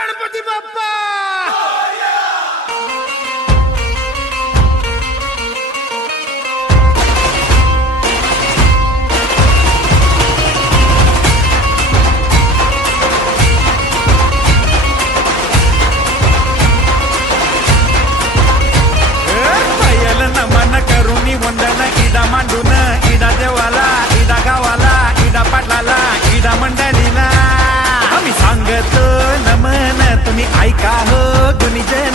गणपती बाप्पा नमन करुणी वंदन इडा मांडून इडा देवाला इडा गावाला इडा पाटलाला इडा मंडळीला आम्ही सांगतो नमन तुम्ही ऐका हो गुणीजन